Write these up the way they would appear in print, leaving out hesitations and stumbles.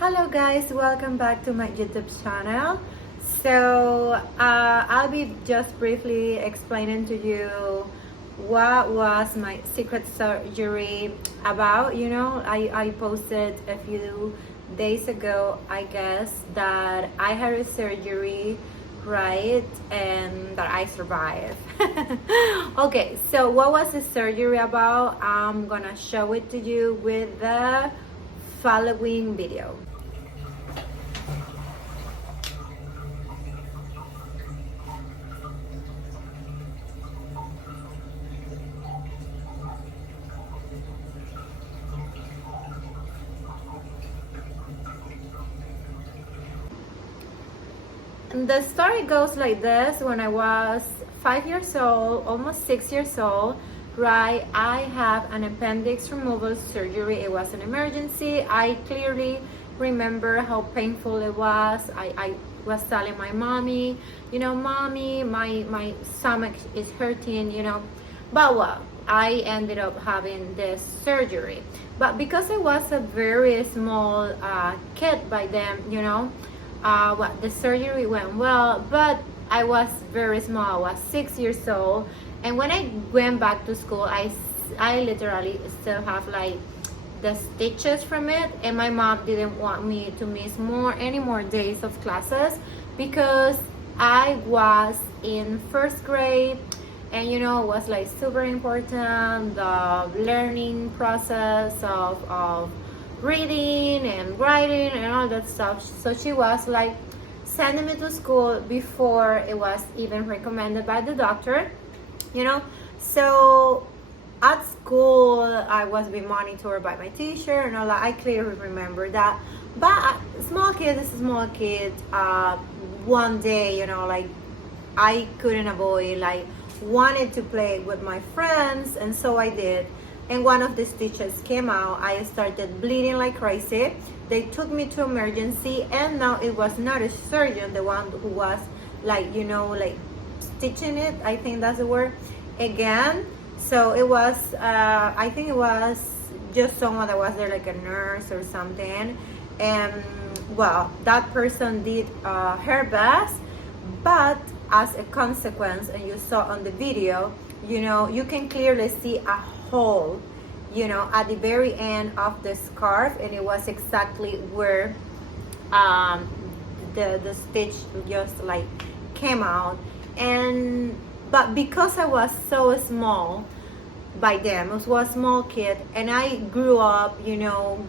Hello guys, welcome back to my YouTube channel. I'll be just briefly explaining to you what was my secret surgery about. I posted a few days ago, I guess, that I had a surgery, right, and that I survived. Okay, so what was the surgery about? I'm gonna show it to you with the following video. And the story goes like this. When I was 5 years old, almost 6 years old, right, I have an appendix removal surgery. It was an emergency. I clearly remember how painful it was. I was telling my mommy, mommy, my stomach is hurting, But well, I ended up having this surgery. But because I was a very small kid by then, the surgery went well, but I was very small. I was 6 years old, and when I went back to school, I literally still have like the stitches from it, and my mom didn't want me to miss any more days of classes because I was in first grade, and it was like super important, the learning process of reading and writing and all that stuff. So she was like sending me to school before it was even recommended by the doctor, So at school, I was being monitored by my teacher and all that. I clearly remember that. But small kid is a small kid. One day, like I couldn't avoid, like wanted to play with my friends, and so I did. And one of the stitches came out. I started bleeding like crazy. They took me to emergency, and now it was not a surgeon, the one who was like stitching it, I think that's the word, again. So it was I think it was just someone that was there, like a nurse or something. And well, that person did her best, but as a consequence, and you saw on the video, you can clearly see a hole, at the very end of the scarf, and it was exactly where the stitch just like came out. And but because I was so small by then, I was a small kid, and I grew up,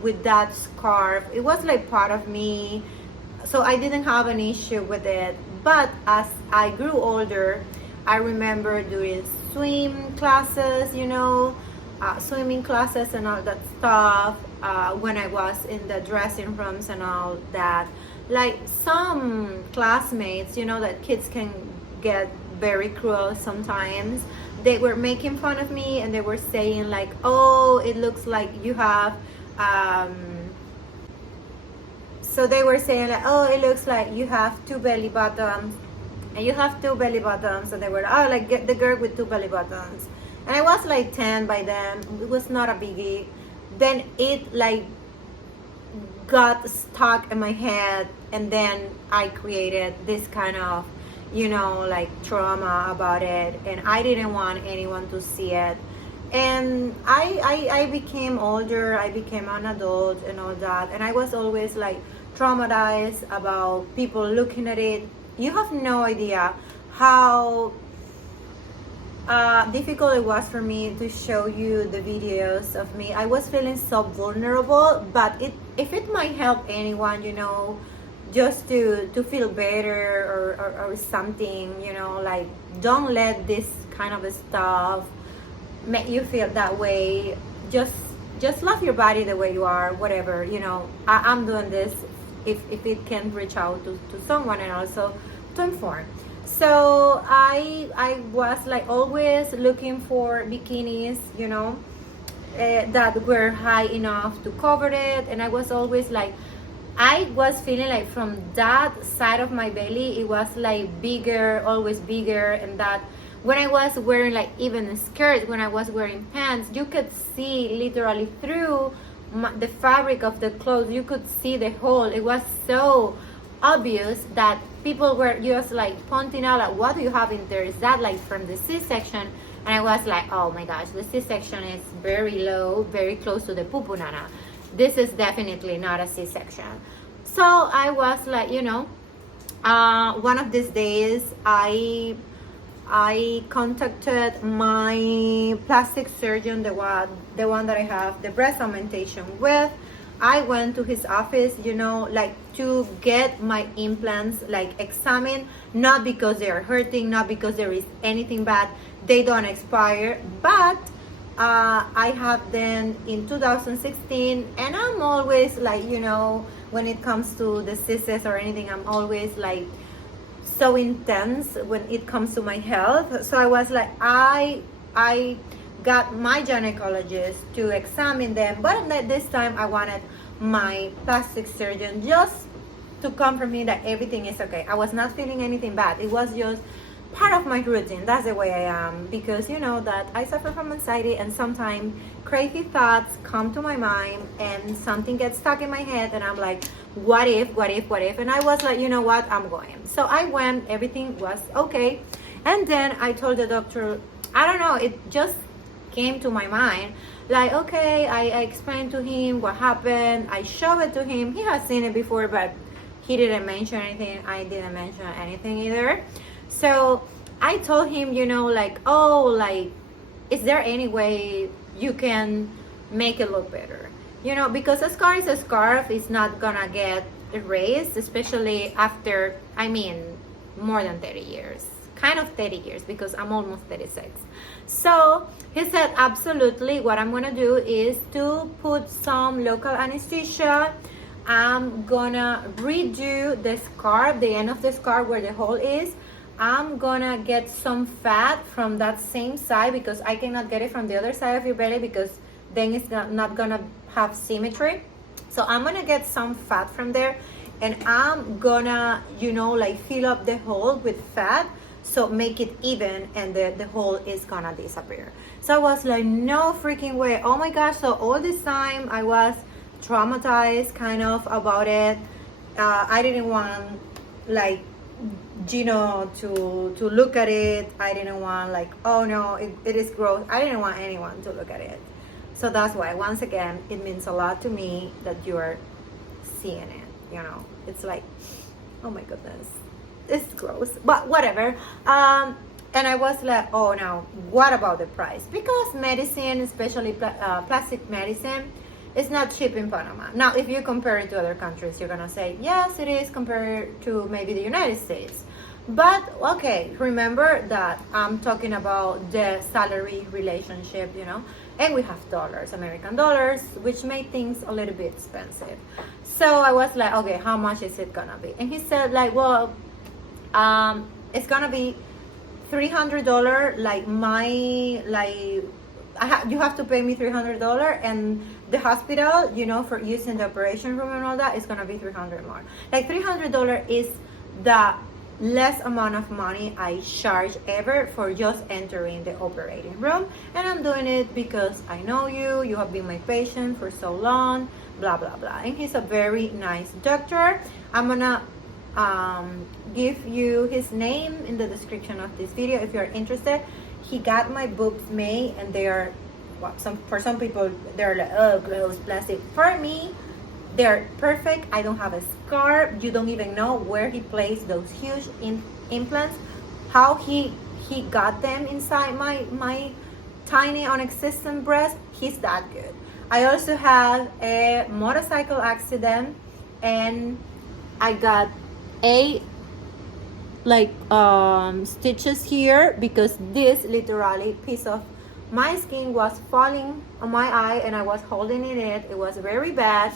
with that scarf. It was like part of me, so I didn't have an issue with it. But as I grew older, I remember doing swim classes, swimming classes and all that stuff, when I was in the dressing rooms and all that. Like some classmates, that kids can get very cruel sometimes. They were making fun of me, and they were saying like, oh, it looks like you have so they were saying like, oh, it looks like you have two belly buttons, and you have two belly buttons. And they were, oh, like, get the girl with two belly buttons. And I was like 10 by then. It was not a biggie. Then it like got stuck in my head, and then I created this kind of, like trauma about it, and I didn't want anyone to see it. And I became older, I became an adult and all that, and I was always like traumatized about people looking at it. You have no idea how difficult it was for me to show you the videos of me. I was feeling so vulnerable, but if it might help anyone, just to feel better or something, like don't let this kind of stuff make you feel that way. Just love your body the way you are, whatever, I'm doing this if it can reach out to someone, and also to inform. So I was like always looking for bikinis, that were high enough to cover it. And I was always like, I was feeling like from that side of my belly, it was like bigger, always bigger. And that when I was wearing like even a skirt, when I was wearing pants, you could see literally through the fabric of the clothes, you could see the hole. It was so obvious that people were just like pointing out, like, what do you have in there? Is that like from the C-section? And I was like, oh my gosh, the C-section is very low, very close to the pupunana. This is definitely not a C-section. So I was like, one of these days I contacted my plastic surgeon, the one that I have the breast augmentation with. I went to his office, like to get my implants like examined, not because they are hurting, not because there is anything bad. They don't expire, but I have them in 2016, and I'm always like, when it comes to the cysts or anything, I'm always like so intense when it comes to my health. So I was like, I got my gynecologist to examine them, but this time I wanted my plastic surgeon just to confirm me that everything is okay. I was not feeling anything bad. It was just part of my routine. That's the way I am, because you know that I suffer from anxiety, and sometimes crazy thoughts come to my mind and something gets stuck in my head, and I'm like, what if, and I was like, you know what, I'm going. So I went, everything was okay, and then I told the doctor, I don't know, it just came to my mind, like, okay, I explained to him what happened, I showed it to him. He has seen it before, but he didn't mention anything. I didn't mention anything either. So I told him, like, oh, like, is there any way you can make it look better? Because a scar is a scarf. It's not gonna get erased, especially after, more than 30 years. Kind of 30 years, because I'm almost 36. So he said, absolutely, what I'm gonna do is to put some local anesthesia. I'm gonna redo the scarf, the end of the scarf where the hole is. I'm gonna get some fat from that same side, because I cannot get it from the other side of your belly, because then it's not gonna have symmetry. So I'm gonna get some fat from there, and I'm gonna, like, fill up the hole with fat, so make it even, and the hole is gonna disappear. So I was like, no freaking way. Oh my gosh. So all this time I was traumatized kind of about it. I didn't want, like, to look at it. I didn't want, like, oh no, it is gross. I didn't want anyone to look at it. So that's why, once again, it means a lot to me that you're seeing it. It's like, oh my goodness, it's gross, but whatever. And I was like, oh no, what about the price? Because medicine, especially plastic medicine, is not cheap in Panama. Now, if you compare it to other countries, you're gonna say, yes, it is compared to maybe the United States. But okay, remember that I'm talking about the salary relationship, and we have dollars, American dollars, which made things a little bit expensive. So I was like, okay, how much is it gonna be? And he said, like, well, it's gonna be $300, you have to pay me $300, and the hospital, for using the operation room and all that, is gonna be $300 more. Like, $300 is the less amount of money I charge ever for just entering the operating room. And I'm doing it because I know you have been my patient for so long, blah blah blah. And he's a very nice doctor. I'm gonna give you his name in the description of this video if you're interested. He got my boobs made, and they are, for some people they're like, oh, gross, plastic. For me, they're perfect. I don't have a scar. You don't even know where he placed those huge implants, how he got them inside my tiny non-existent breast. He's that good. I also had a motorcycle accident, and I got stitches here, because this literally piece of my skin was falling on my eye, and I was holding in it. It was very bad.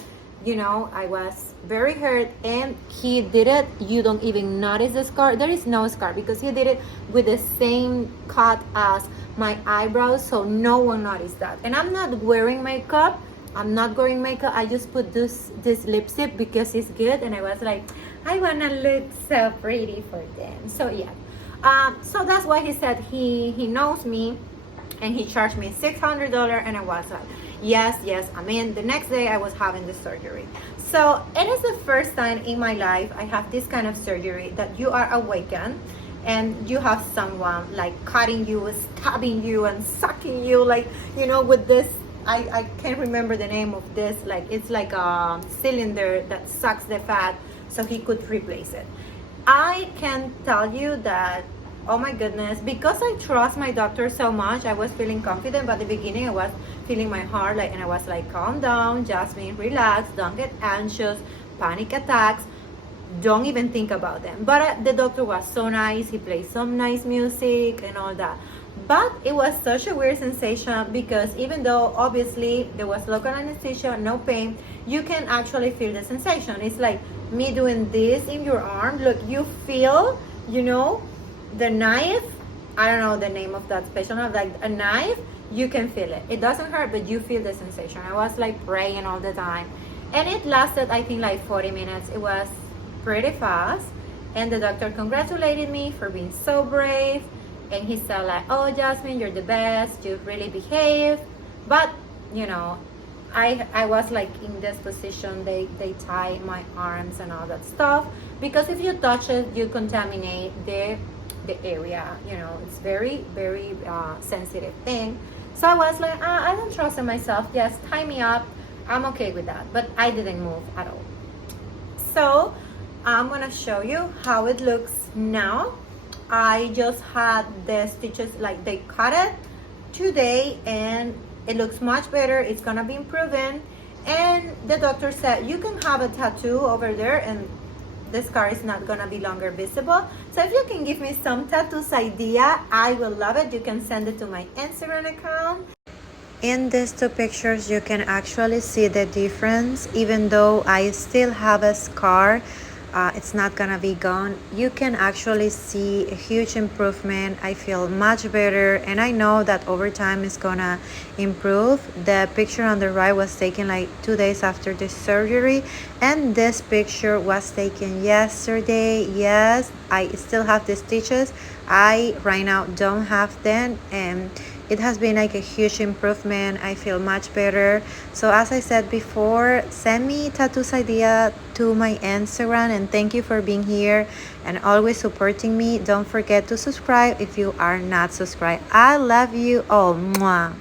I was very hurt, and he did it. You don't even notice the scar. There is no scar, because he did it with the same cut as my eyebrows, so no one noticed that. And I'm not wearing makeup. I just put this lipstick because it's good, and I was like, I wanna look so pretty for them. So yeah, so that's why he said he knows me, and he charged me $600, and I was like, Yes, I mean, the next day I was having the surgery. So it is the first time in my life I have this kind of surgery that you are awakened and you have someone like cutting you, stabbing you, and sucking you, like, you know, with this. I can't remember the name of this. Like, it's like a cylinder that sucks the fat so he could replace it. I can tell you that, oh my goodness, because I trust my doctor so much, I was feeling confident. But at the beginning, I was feeling my heart, like, and I was like, calm down, Jasmine, relax, don't get anxious, panic attacks, don't even think about them. But the doctor was so nice. He played some nice music and all that. But it was such a weird sensation because even though obviously there was local anesthesia, no pain, you can actually feel the sensation. It's like me doing this in your arm. Look, you feel, you know, the knife. I don't know the name of that special knife, like a knife. You can feel it. It doesn't hurt, but you feel the sensation. I was like praying all the time. And it lasted, I think, like 40 minutes. It was pretty fast. And the doctor congratulated me for being so brave. And he said like, oh, Jasmine, you're the best. You really behaved. But, you know, I was like in this position. They tie my arms and all that stuff. Because if you touch it, you contaminate the area. You know, it's very, very sensitive thing. So I was like, I don't trust in myself. Just tie me up. I'm okay with that. But I didn't move at all. So I'm gonna show you how it looks now. I just had the stitches, like they cut it today, and it looks much better. It's gonna be improving. And the doctor said you can have a tattoo over there and the scar is not gonna be longer visible. So if you can give me some tattoos idea, I will love it. You can send it to my Instagram account. In these two pictures, you can actually see the difference. Even though I still have a scar, it's not gonna be gone. You can actually see a huge improvement. I feel much better, and I know that over time it's gonna improve. The picture on the right was taken like 2 days after the surgery, and this picture was taken yesterday. Yes, I still have the stitches. I right now don't have them, and it has been like a huge improvement. I feel much better. So as I said before, send me tattoos idea to my Instagram, and thank you for being here and always supporting me. Don't forget to subscribe if you are not subscribed. I love you all. Mwah.